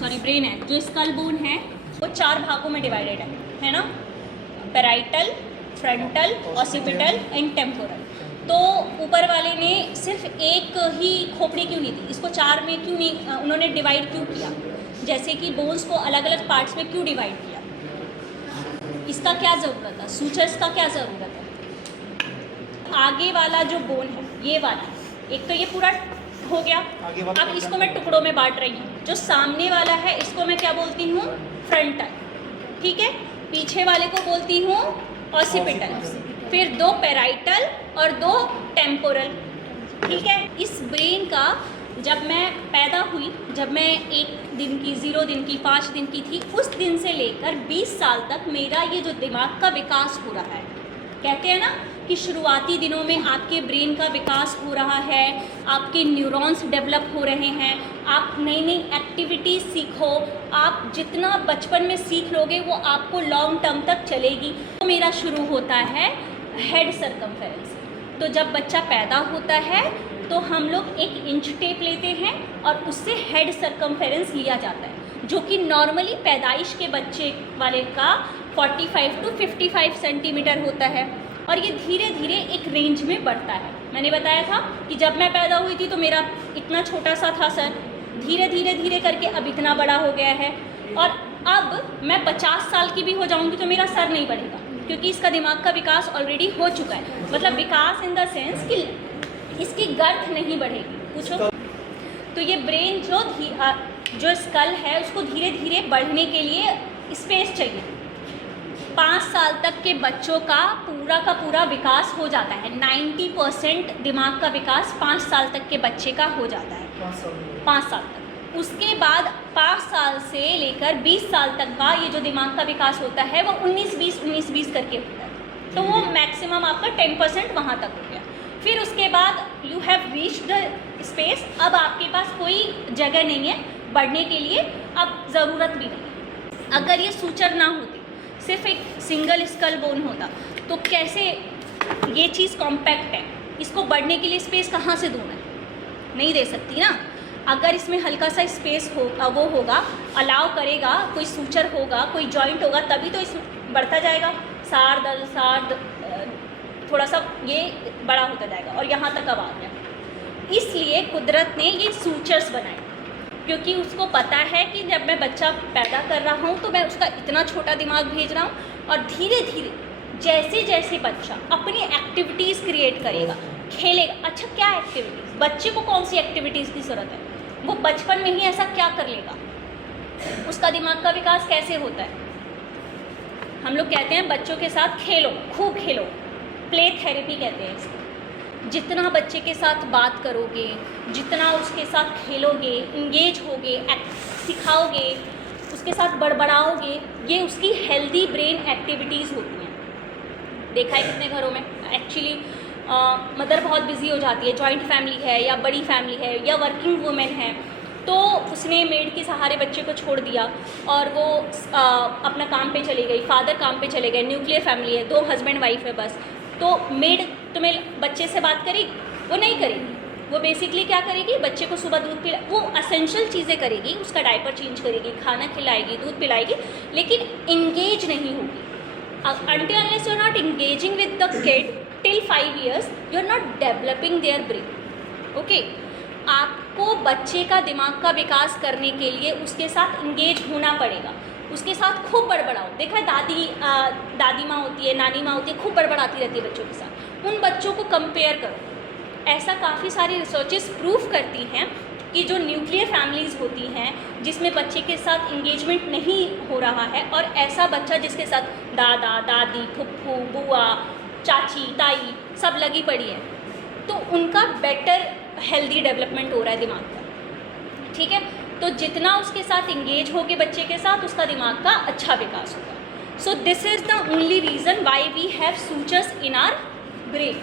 Sorry brain है, जो skull bone है वो 4 भागों में डिवाइडेड है ना, parietal, frontal, occipital and temporal. तो ऊपर वाले ने सिर्फ एक ही खोपड़ी क्यों नहीं दी, इसको 4 में क्यों नहीं उन्होंने डिवाइड क्यों किया, जैसे कि बोन्स को अलग अलग पार्ट्स में क्यों डिवाइड किया, इसका क्या ज़रूरत है, सूचर्स का क्या ज़रूरत है। आगे वाला जो बोन है ये वाला, एक तो ये पूरा हो गया, अब इसको मैं टुकड़ों में बांट रही हूँ। जो सामने वाला है इसको मैं क्या बोलती हूँ, फ्रंटल, ठीक है। पीछे वाले को बोलती हूँ ऑसिपिटल, फिर 2 पैराइटल और 2 टेम्पोरल, ठीक है। इस ब्रेन का जब मैं पैदा हुई, जब मैं 1 दिन की, 0 दिन की, 5 दिन की थी, उस दिन से लेकर 20 साल तक मेरा ये जो दिमाग का विकास हो रहा है, कहते हैं ना कि शुरुआती दिनों में आपके ब्रेन का विकास हो रहा है, आपके न्यूरॉन्स डेवलप हो रहे हैं, आप नई नई एक्टिविटीज़ सीखो, आप जितना बचपन में सीख लोगे वो आपको लॉन्ग टर्म तक चलेगी। तो मेरा शुरू होता है हेड सर्कमफेरेंस। तो जब बच्चा पैदा होता है तो हम लोग 1 इंच टेप लेते हैं और उससे हेड सर्कमफेरेंस लिया जाता है, जो कि नॉर्मली पैदाइश के बच्चे वाले का 45 to 55 सेंटीमीटर होता है, और ये धीरे धीरे एक रेंज में बढ़ता है। मैंने बताया था कि जब मैं पैदा हुई थी तो मेरा इतना छोटा सा था सर, धीरे धीरे धीरे करके अब इतना बड़ा हो गया है, और अब मैं 50 साल की भी हो जाऊंगी तो मेरा सर नहीं बढ़ेगा, क्योंकि इसका दिमाग का विकास ऑलरेडी हो चुका है। मतलब विकास इन द सेंस कि इसकी गर्थ नहीं बढ़ेगी। पूछो। तो ये ब्रेन जो स्कल है उसको धीरे धीरे बढ़ने के लिए स्पेस चाहिए। 5 साल तक के बच्चों का पूरा विकास हो जाता है। 90% दिमाग का विकास 5 साल तक के बच्चे का हो जाता है, 5 साल तक। उसके बाद 5 साल से लेकर 20 साल तक का ये जो दिमाग का विकास होता है वो 19-20 करके होता है। तो वो मैक्सिमम आपका 10% वहाँ तक हो गया। फिर उसके बाद you have reached the space, अब आपके पास कोई जगह नहीं है बढ़ने के लिए, अब ज़रूरत भी नहीं। अगर ये सूचर ना होती, सिर्फ एक सिंगल स्कल बोन होता, तो कैसे ये चीज़ कॉम्पैक्ट है, इसको बढ़ने के लिए स्पेस कहाँ से दूँ मैं, नहीं दे सकती ना। अगर इसमें हल्का सा स्पेस होगा, वो होगा, अलाउ करेगा, कोई सूचर होगा, कोई जॉइंट होगा, तभी तो इसमें बढ़ता जाएगा। सार थोड़ा सा ये बड़ा होता जाएगा और यहाँ तक अब आ गया। इसलिए कुदरत ने ये सूचर्स बनाए, क्योंकि उसको पता है कि जब मैं बच्चा पैदा कर रहा हूँ तो मैं उसका इतना छोटा दिमाग भेज रहा हूँ, और धीरे धीरे जैसे जैसे बच्चा अपनी एक्टिविटीज़ क्रिएट करेगा, खेलेगा। अच्छा, क्या एक्टिविटीज़, बच्चे को कौन सी एक्टिविटीज़ की ज़रूरत है, वो बचपन में ही ऐसा क्या कर लेगा, उसका दिमाग का विकास कैसे होता है। हम लोग कहते हैं बच्चों के साथ खेलो, खूब खेलो, प्ले थेरेपी कहते हैं इसको। जितना बच्चे के साथ बात करोगे, जितना उसके साथ खेलोगे, इंगेज होगे, सिखाओगे, उसके साथ बड़बड़ाओगे, ये उसकी हेल्दी ब्रेन एक्टिविटीज़ होती हैं। देखा है कितने घरों में एक्चुअली मदर बहुत बिजी हो जाती है, जॉइंट फैमिली है या बड़ी फैमिली है या वर्किंग वुमेन है, तो उसने मेड के सहारे बच्चे को छोड़ दिया और वो अपना काम पे चली गई, फादर काम पे चले गए, न्यूक्लियर फैमिली है, 2 हस्बैंड वाइफ है बस। तो मेड तुम्हें बच्चे से बात करेगी? वो नहीं करेगी। वो बेसिकली क्या करेगी, बच्चे को सुबह दूध पिला, वो असेंशियल चीज़ें करेगी, उसका डायपर चेंज करेगी, खाना खिलाएगी, दूध पिलाएगी, लेकिन इंगेज नहीं होगी। Until unless you are not engaging with the kid till 5 years, you are not developing their brain. Okay? आपको बच्चे का दिमाग का विकास करने के लिए उसके साथ इंगेज होना पड़ेगा, उसके साथ खूब बड़बड़ाओ। देखा है दादी माँ होती है, नानी माँ होती है, खूब बड़बड़ाती रहती है बच्चों के साथ। उन बच्चों को कंपेयर करो। ऐसा काफ़ी सारी रिसर्चेस प्रूव करती हैं कि जो न्यूक्लियर फैमिलीज़ होती हैं जिसमें बच्चे के साथ इंगेजमेंट नहीं हो रहा है, और ऐसा बच्चा जिसके साथ दादा दादी, फुप्पू, बुआ, चाची, ताई सब लगी पड़ी है, तो उनका बेटर हेल्दी डेवलपमेंट हो रहा है दिमाग का। ठीक है, तो जितना उसके साथ इंगेज होगे बच्चे के साथ, उसका दिमाग का अच्छा विकास होगा। So this is the only reason why we have sutures in our brain.